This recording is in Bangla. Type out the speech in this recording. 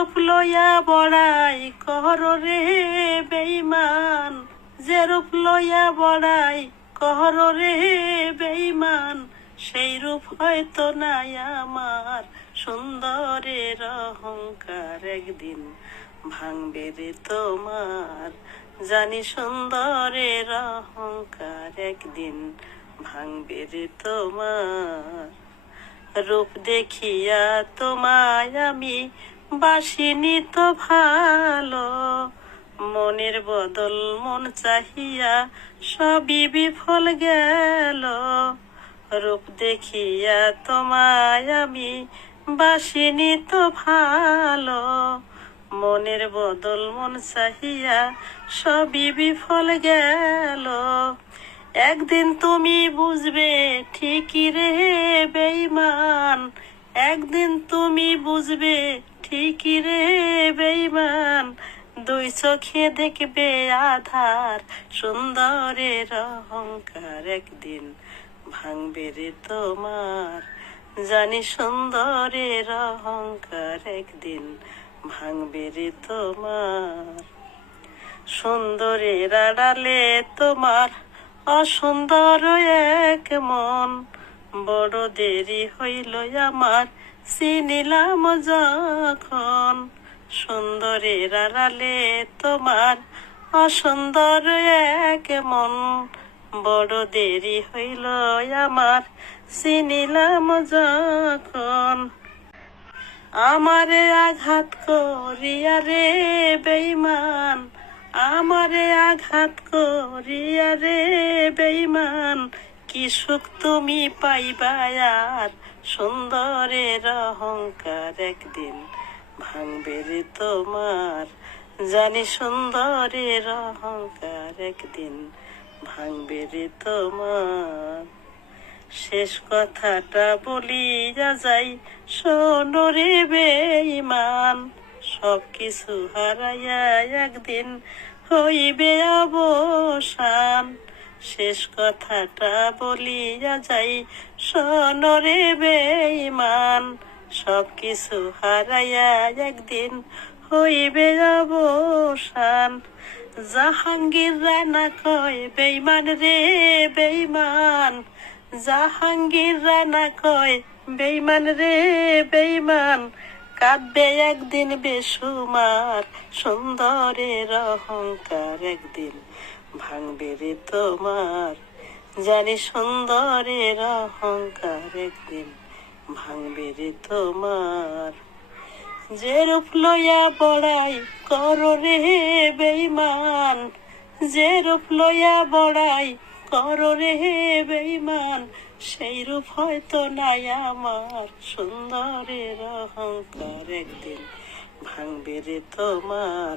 রূপ লইয়া বড়াই কর রে বেইমান যে রূপ লইয়া বড়াই কর রে বেইমান সেই রূপ হয়তো নাই আমার। সুন্দরের অহংকার একদিন ভাঙবে রে তোমার। জানি সুন্দরের অহংকার একদিন ভাঙবে রে তোমার। রূপ দেখিয়া তোমায় আমি বাসিনি তো ভালো, মনের বদল মন চাহিয়া সবই বিফল গেল। রূপ দেখিয়া তোমায় আমি বাসিনি তো ভালো, মনের বদল মন চাহিয়া সবই বিফল গেল। একদিন তুমি বুঝবে ঠিকই রে বেইমান একদিন তুমি বুঝবে ঠিকই রে বেইমান। দুই চোখে দেখবে আধার, সুন্দরের অহংকার একদিন ভাঙবে রে তোমার। জানি সুন্দরের অহংকার একদিন ভাঙবে রে তোমার। সুন্দরের আড়ালে তোমার অসুন্দর এক মন। বড় দেরি হইল আমার। চিনিলাম যখন সুন্দরের আড়ালে তোমার। অসুন্দর এক মন। বড় দেরি হইল আমার। চিনিলাম যখন আমারে আঘাত করিয়া রে বেইমান আমারে আঘাত করিয়া রে বেইমান কি সুখ তুমি পাইবা আর? সুন্দরের অহংকার একদিন ভাঙবে রে তোমার। জানি সুন্দরের অহংকার একদিন ভাঙবে রে তোমার। শেষ কথাটা বলিয়া যাই সোনরে বেইমান সব কিছু হারাইয়া একদিন হইবে অবসান। শেষ কথাটা বলিয়া যাই সোনরে বেইমান সব কিছু হারাইয়া একদিন হইবে অবসান। জাহাঙ্গীর রানা কয় বেইমান রে বেইমান জাহাঙ্গীর রানা কয় বেইমান রে বেইমান কাঁদবে একদিন বেসুমার সুন্দরের অহংকার একদিন ভাঙবে রে তোমার জানি সুন্দরের অহংকার একদিন ভাঙবে রে তোমার। যে রূপ লইয়া বড়াই কর রে বেইমান যে রূপ লইয়া বড়াই কর রে বেইমান সেই রূপ হয়তো নাই আমার সুন্দরের অহংকার একদিন ভাঙবে রে তোমার।